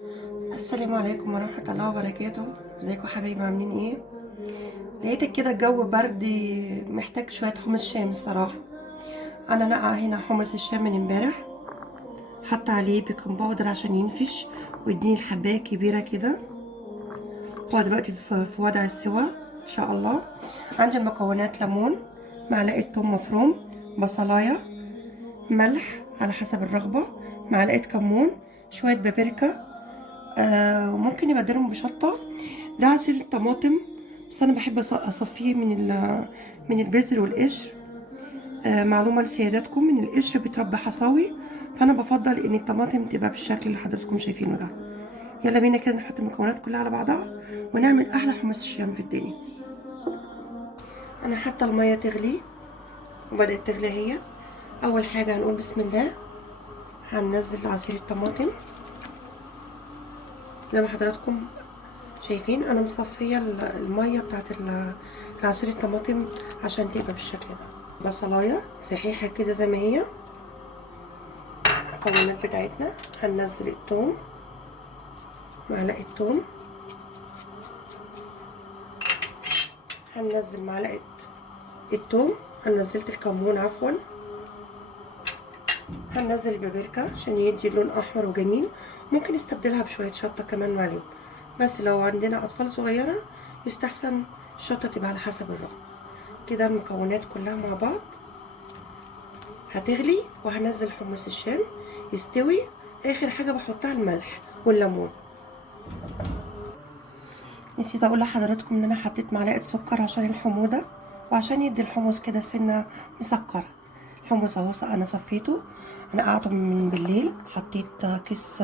السلام عليكم ورحمة الله وبركاته. ازيكم حبايبي، عاملين ايه؟ لقيتك كده الجو برد، محتاج شوية حمص شام الصراحة. انا نقع هنا حمص الشام من امبارح، حط عليه بيكنج باودر عشان ينفش ويديني الحباية كبيرة كده. هو دلوقتي في وضع السوا ان شاء الله. عندي المكونات: ليمون، معلقة توم مفروم، بصلاية، ملح على حسب الرغبة، معلقة كمون، شوية بابريكا، ممكن يبدلهم بشطة. ده عصير الطماطم، بس انا بحب اصفيه من البذر والقشر. معلومة لسيادتكم، من القشر بيتربى حصاوي، فانا بفضل ان الطماطم تبقى بالشكل اللي حضراتكم شايفينه ده. يلا بينا كده نحط المكونات كلها على بعضها ونعمل احلى حمص الشام في الدنيا. انا حاطه الميه تغلي وبدات تغلي هي. اول حاجه هنقول بسم الله، هننزل عصير الطماطم زي ما حضراتكم شايفين. انا مصفيه الميه بتاعت العصير الطماطم عشان تبقى بالشكل ده. بصلايه صحيحه كده زي ما هي. المكونات بتاعتنا: هننزل الثوم، معلقه ثوم، هننزل معلقه الثوم، هنزلت الكمون عفوا، هننزل البابريكا عشان يدي لون احمر وجميل. ممكن نستبدلها بشويه شطه كمان معلوم، بس لو عندنا اطفال صغيره يستحسن الشطه تبقى على حسب الرغبه. كده المكونات كلها مع بعض هتغلي، وهنزل حمص الشام يستوي. اخر حاجه بحطها الملح والليمون. نسيت اقول لحضراتكم ان انا حطيت معلقه سكر عشان الحموضه، وعشان يدي الحمص كده سنه مسكره. الحمص اهو انا صفيته، انا قعدته من بالليل. حطيت كيس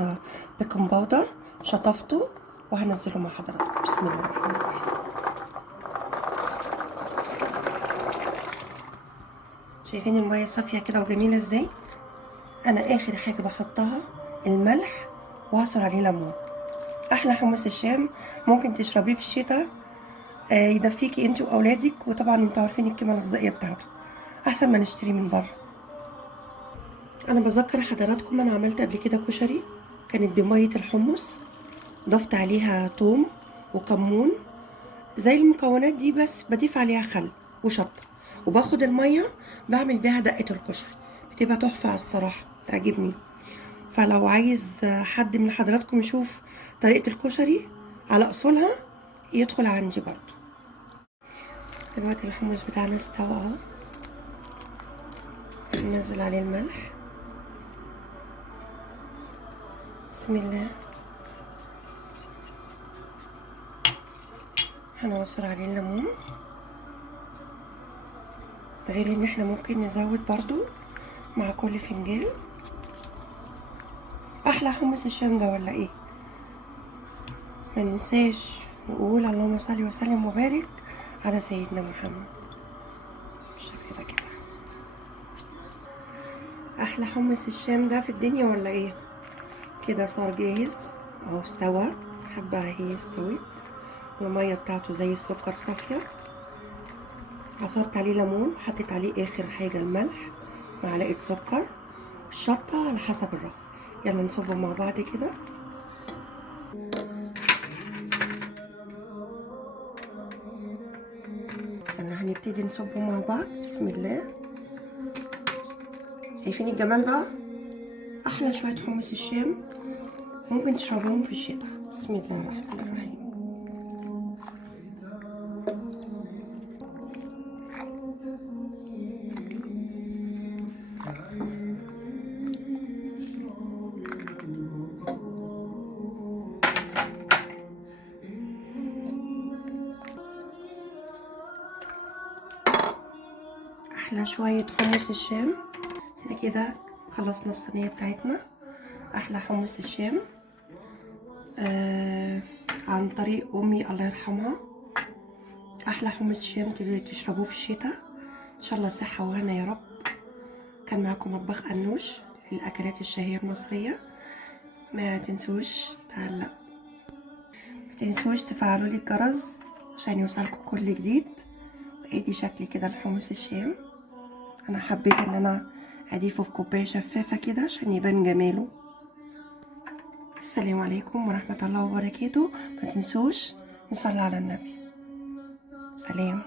بيكنج باودر، شطفته وهنزله مع حضراتكم. بسم الله الرحمن الرحيم. شايفين الميه صافيه كده وجميله ازاي؟ انا اخر حاجه بحطها الملح، واعصر عليه ليمون. احلى حمص الشام ممكن تشربيه في الشتاء، يدفيكي انت واولادك، وطبعا انتوا عارفين القيمه الغذائيه بتاعته، احسن ما نشتري من بره. انا بذكر حضراتكم انا عملت قبل كده كشري، كانت بميه الحمص، ضفت عليها توم وكمون زي المكونات دي، بس بضيف عليها خل وشطه، وباخد الميه بعمل بيها دقه الكشري، بتبقى تحفه الصراحه، تعجبني. فلو عايز حد من حضراتكم يشوف طريقة الكشري على أصولها يدخل عندي برضو. دلوقتي الحمص بتاعنا استوى اهو، ننزل عليه الملح. بسم الله. هنعصر عليه الليمون، غير ان احنا ممكن نزود برضو مع كل فنجان. احلى حمص الشام ده ولا ايه؟ ما ننساش نقول اللهم صل وسلم وبارك على سيدنا محمد. بالشكل ده كده احلى حمص الشام ده في الدنيا ولا ايه؟ كده صار جاهز اهو، استوى. حبة هي استوت، والمية بتاعته زي السكر صافية. عصرت عليه ليمون، حطيت عليه اخر حاجة الملح، معلقة سكر، والشطة على حسب الرغبة. يلا نصبه مع بعض كده. يلا هنبتدي نصبه مع بعض. بسم الله. شايفين الجمال بقى؟ احلى شوية حمص الشام ممكن تشربوهم في الشتاء. بسم الله الرحمن الرحيم. احلى شوية حمص الشام. احنا كده خلصنا الصينية بتاعتنا. احلى حمص الشام عن طريق امي الله يرحمها. احلى حمص شام تشربوه في الشتاء، ان شاء الله صحه وهنا يا رب. كان معاكم مطبخ انوش للاكلات الشهيه المصريه. ما تنسوش ما تنسوش تفعلوا لي الجرس عشان يوصلكم كل جديد. وادي شكل كده الحمص الشام. انا حبيت ان انا اضيفه في كوبايه شفافه كده عشان يبان جماله. السلام عليكم ورحمة الله وبركاته. ما تنسوش نصلي على النبي. سلام.